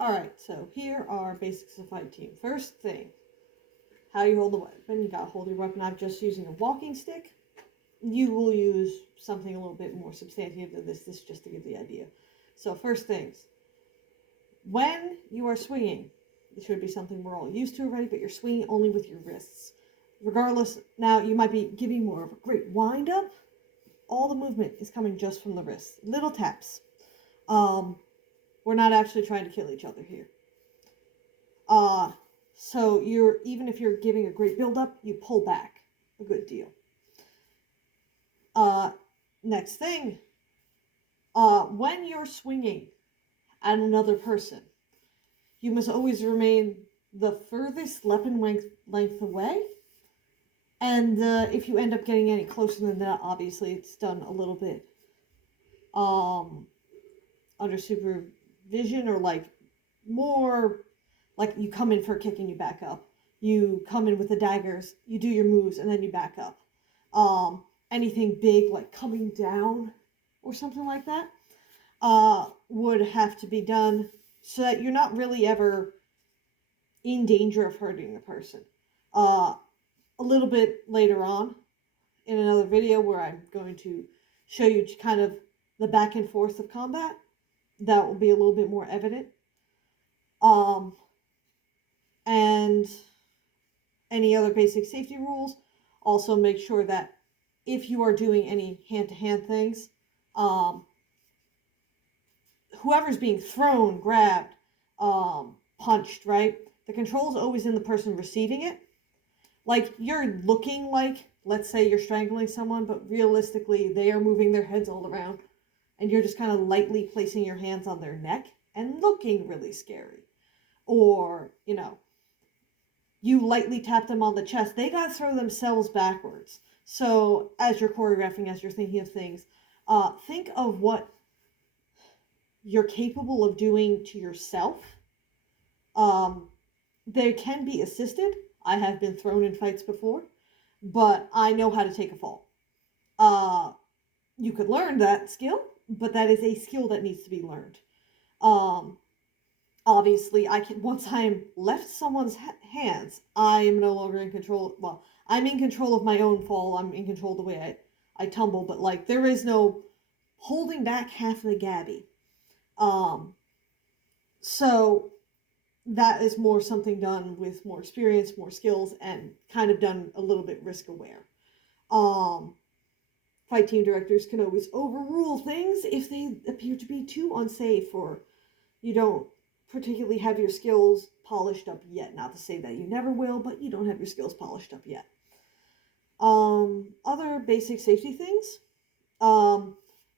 Alright, so here are basics of fight team. First thing, how you hold the weapon. You gotta hold your weapon out just using a walking stick. You will use something a little bit more substantive than this. This is just to give the idea. So first things, when you are swinging, it should be something we're all used to already, but you're swinging only with your wrists. Regardless, now you might be giving more of a great wind up. All the movement is coming just from the wrists. Little taps. We're not actually trying to kill each other here. So even if you're giving a great build up, you pull back a good deal. Next thing, when you're swinging at another person, you must always remain the furthest weapon length away. And if you end up getting any closer than that, obviously it's done a little bit under supervision, or like more like you come in for a kick and you back up. You come in with the daggers, you do your moves, and then you back up. Anything big like coming down or something like that would have to be done so that you're not really ever in danger of hurting the person. A little bit later on in another video where I'm going to show you kind of the back and forth of combat, that will be a little bit more evident. And any other basic safety rules, also make sure that if you are doing any hand-to-hand things, whoever's being thrown, grabbed, punched, right? The control is always in the person receiving it. Like, you're looking like, let's say you're strangling someone, but realistically, they are moving their heads all around, and you're just kind of lightly placing your hands on their neck and looking really scary. Or, you lightly tap them on the chest. They gotta throw themselves backwards. So, as you're choreographing, as you're thinking of things, think of what you're capable of doing to yourself. They can be assisted. I have been thrown in fights before, but I know how to take a fall. You could learn that skill, but that is a skill that needs to be learned. Obviously, once I'm left someone's hands, I am no longer in control. Well, I'm in control of my own fall. I'm in control of the way I tumble, but like, there is no holding back half the Gabby. So that is more something done with more experience, more skills, and kind of done a little bit risk aware. Fight team directors can always overrule things if they appear to be too unsafe, or you don't particularly have your skills polished up yet. Not to say that you never will, but you don't have your skills polished up yet. Other basic safety things.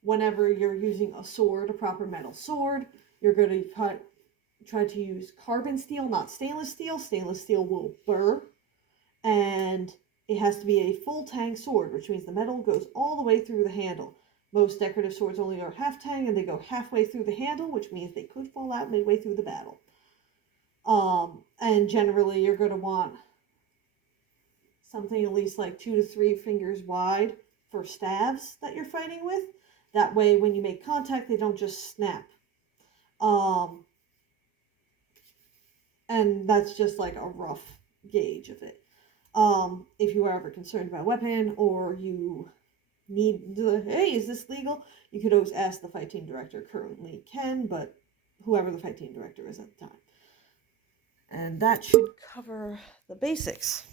Whenever you're using a sword, a proper metal sword, you're going to try to use carbon steel, not stainless steel. Stainless steel will burr, and it has to be a full tang sword, which means the metal goes all the way through the handle. Most decorative swords only are half tang, and they go halfway through the handle, which means they could fall out midway through the battle. And generally you're going to want something at least like 2 to 3 fingers wide for staves that you're fighting with. That way, when you make contact, they don't just snap. And that's just like a rough gauge of it. If you are ever concerned about weapon, or you need hey, is this legal? You could always ask the fight team director. Currently Ken, but whoever the fight team director is at the time. And that should cover the basics.